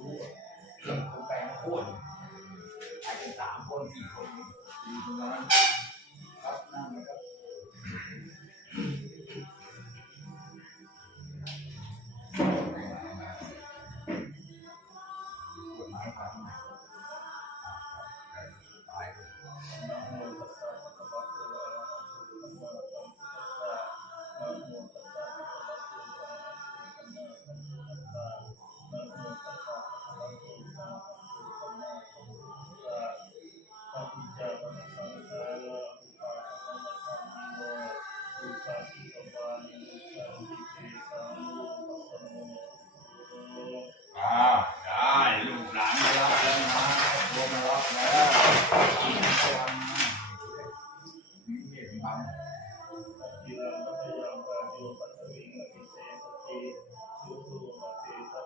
รู้เรื่องของแปลงกคตรไปกันสามคนสี่คนมีคนนั้นครับนั่งนะครับกฎหมายครับ อ้าวได้ลูกหลานมรับแล้วนะรวมมาแล้วนี่เป็นบั